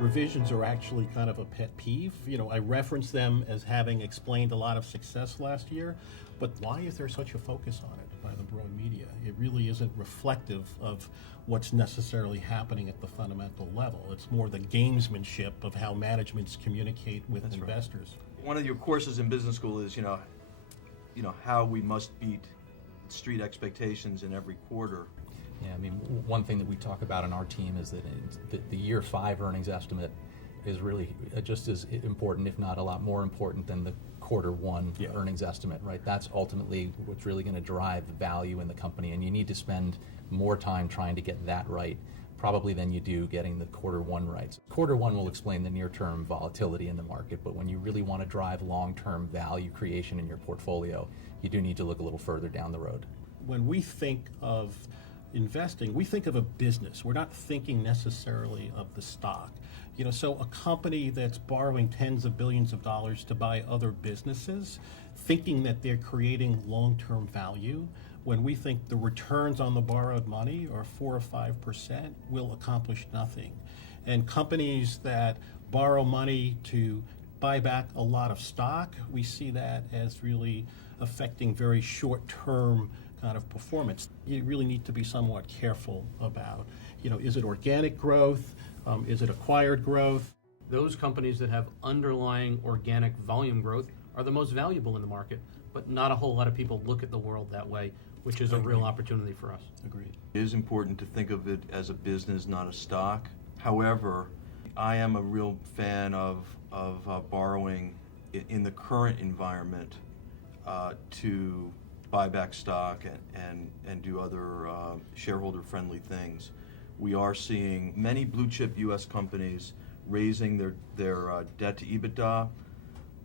revisions are actually kind of a pet peeve. I reference them as having explained a lot of success last year, but why is there such a focus on it by the broad media? It really isn't reflective of what's necessarily happening at the fundamental level. It's more the gamesmanship of how managements communicate with investors. Right. One of your courses in business school is, how we must beat street expectations in every quarter. Yeah, I mean, one thing that we talk about in our team is that the year 5 earnings estimate is really just as important, if not a lot more important, than the quarter 1 earnings estimate, right? That's ultimately what's really going to drive the value in the company, and you need to spend more time trying to get that right, probably than you do getting the quarter 1 right. Quarter 1 will explain the near-term volatility in the market, but when you really want to drive long-term value creation in your portfolio, you do need to look a little further down the road. When we think of investing, we think of a business. We're not thinking necessarily of the stock. So a company that's borrowing tens of billions of dollars to buy other businesses, thinking that they're creating long-term value, when we think the returns on the borrowed money are 4 or 5%, will accomplish nothing. And companies that borrow money to buy back a lot of stock, we see that as really affecting very short-term kind of performance. You really need to be somewhat careful about, is it organic growth? Is it acquired growth? Those companies that have underlying organic volume growth are the most valuable in the market, but not a whole lot of people look at the world that way, which is a real opportunity for us. Agreed. It is important to think of it as a business, not a stock. However, I am a real fan of borrowing in the current environment to buy back stock and do other shareholder-friendly things. We are seeing many blue-chip U.S. companies raising their debt to EBITDA,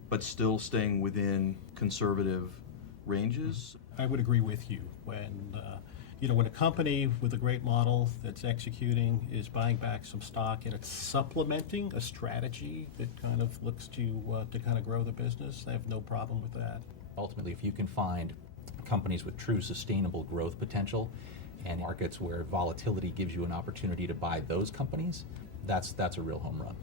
but still staying within conservative ranges. I would agree with you. When a company with a great model that's executing is buying back some stock and it's supplementing a strategy that kind of looks to kind of grow the business, I have no problem with that. Ultimately, if you can find companies with true sustainable growth potential and markets where volatility gives you an opportunity to buy those companies, that's a real home run.